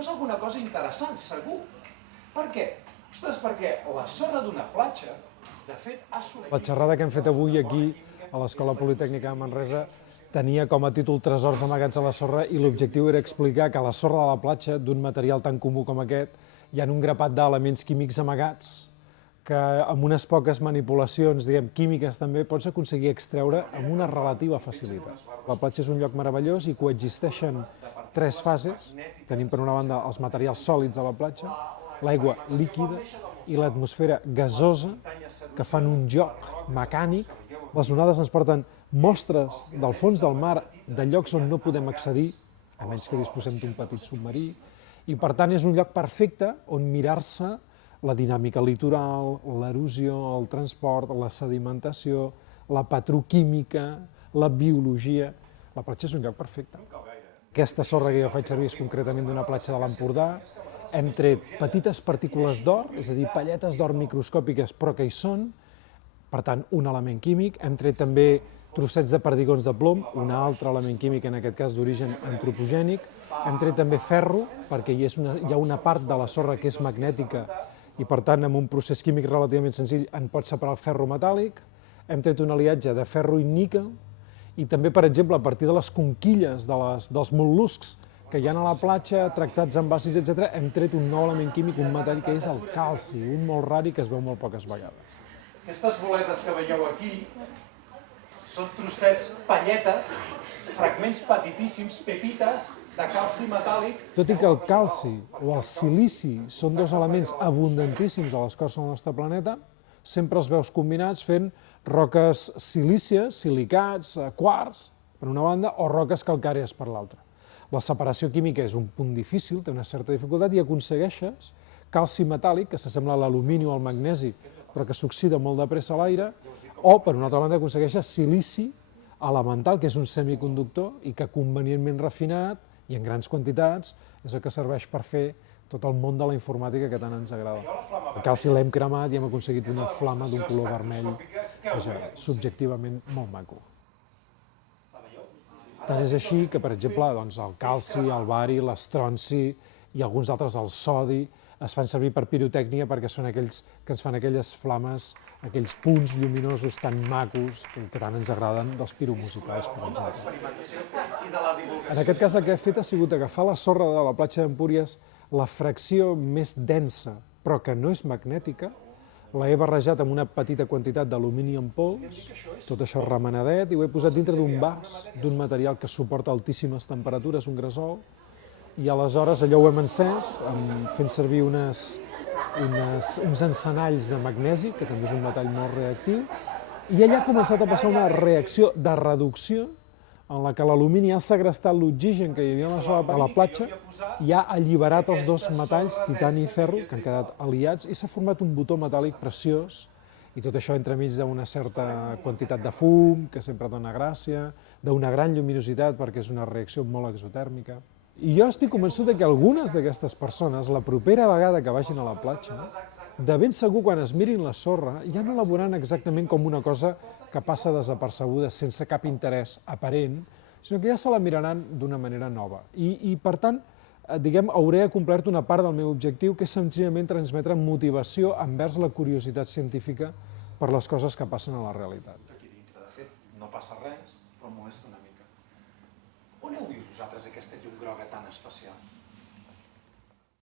és alguna cosa interessant, segur. Per què? Ostres, perquè la sorra d'una platja, de fet, ha sortit... La xerrada que hem fet avui aquí, a l'Escola Politècnica de Manresa, tenia com a títol Tresors amagats a la sorra i l'objectiu era explicar que a la sorra de la platja, d'un material tan comú com aquest, hi ha un grapat d'elements químics amagats que amb unes poques manipulacions, diguem, químiques també, pots aconseguir extreure amb una relativa facilitat. La platja és un lloc meravellós i coexisteixen tres fases. Tenim per una banda els materials sòlids de la platja, l'aigua líquida i l'atmosfera gasosa que fan un joc mecànic. Les onades ens porten mostres del fons del mar de llocs on no podem accedir, a menys que disposem d'un petit submarí, i per tant és un lloc perfecte on mirar-se la dinàmica litoral, l'erosió, el transport, la sedimentació, la petroquímica, la biologia... La platja és un lloc perfecte. Aquesta sorra que jo faig servir és concretament d'una platja de l'Empordà. Hem tret petites partícules d'or, és a dir, palletes d'or microscòpiques, però que hi són, per tant, un element químic. Hem tret també trossets de perdigons de plom, un altre element químic, en aquest cas d'origen antropogènic. Hem tret també ferro, perquè hi ha una part de la sorra que és magnètica i, per tant, amb un procés químic relativament senzill en pot separar el ferro metàl·lic. Hem tret un aliatge de ferro i níquel i també, per exemple, a partir de les conquilles dels mol·luscs que hi ha a la platja, tractats amb àcids, etc., hem tret un nou element químic, un metall que és el calci, un molt rar i que es veu molt poques vegades. Aquestes boletes que veieu aquí són trossets, palletes, fragments petitíssims, pepites de calci metàl·lic. Tot i que el calci o el silici són dos elements abundantíssims a l'escorça del nostre planeta, sempre els veus combinats fent roques silícies, silicats, quars, per una banda, o roques calcàries per l'altra. La separació química és un punt difícil, té una certa dificultat, i aconsegueixes calci metàl·lic, que s'assembla a l'alumini o al magnesi, però que s'oxida molt de pressa a l'aire, o, per una altra banda, aconsegueixes silici elemental, que és un semiconductor i que convenientment refinat i en grans quantitats és el que serveix per fer tot el món de la informàtica que tant ens agrada. El calci l'hem cremat i hem aconseguit una flama d'un color vermell, subjectivament molt maco. Tant és així que, per exemple, el calci, el bari, l'estronci i alguns altres, el sodi, es fan servir per pirotècnia perquè són aquells que ens fan aquelles flames, aquells punts lluminosos tan macos que tant ens agraden dels piromusicals, per exemple. En aquest cas el que he fet ha sigut agafar la sorra de la platja d'Empúries, la fracció més densa, però que no és magnètica, la he barrejat amb una petita quantitat d'alumini en pols, tot això remenadet, i ho he posat dintre d'un vas, d'un material que suporta altíssimes temperatures, un gresol, i aleshores allò ho hem encès, fent servir uns encenalls de magnesi, que també és un metall molt reactiu, i allà ha començat a passar una reacció de reducció en la que l'alumini ha segrestat l'oxigen que hi havia a la platja i ha alliberat els dos metalls, titani i ferro, que han quedat aliats, i s'ha format un botó metàl·lic preciós, i tot això entremig d'una certa quantitat de fum, que sempre dona gràcia, d'una gran lluminositat, perquè és una reacció molt exotèrmica. I jo estic convençut que algunes d'aquestes persones, la propera vegada que vagin a la platja, de ben segur quan es mirin la sorra, ja no la veuran exactament com una cosa que passa desapercebuda, sense cap interès aparent, sinó que ja se la miraran d'una manera nova. I per tant, diguem, hauré complert una part del meu objectiu, que és senzillament transmetre motivació envers la curiositat científica per les coses que passen a la realitat. Aquí dintre, de fet, no passa res, però molesta una mica. On heu vist vosaltres aquesta llum groga tan especial?